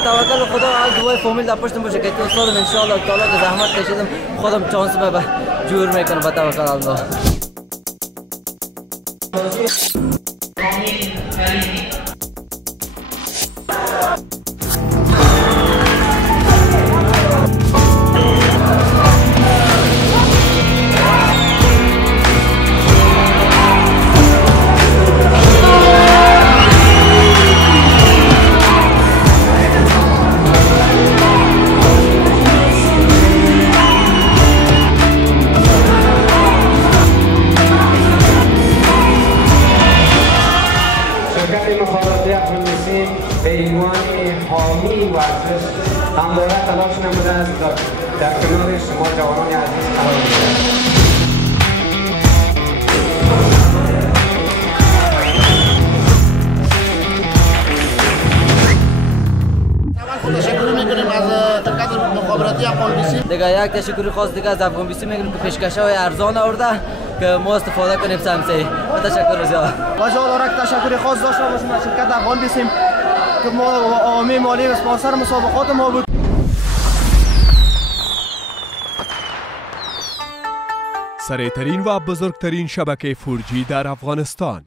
توکل خدا از دوای فامیل در پشتم باشه که استادم ان شاء الله تعالی که زحمت کشیدم خودم چانس به جور میکنم با توکل الله. به عنوان حامی ورزش همواره تلاش نموده است در کنار شما جوانان عزیز قرار بگیرد. تشکر میکنیم از شرکت مخابراتی افغان دیگه یک تشکر خاص دیگه از افغان بیسی میگیم که پیشکش‌های ارزان آورده که ما استفاده کنیم سمسی. تشکر زیاد. و جالارک تشکر خاص داشته باشیم از شرکت افغان بیسیم که ما عامل مالی و اسپانسر مسابقات ما بود. سریعترین و بزرگترین شبکه 4G در افغانستان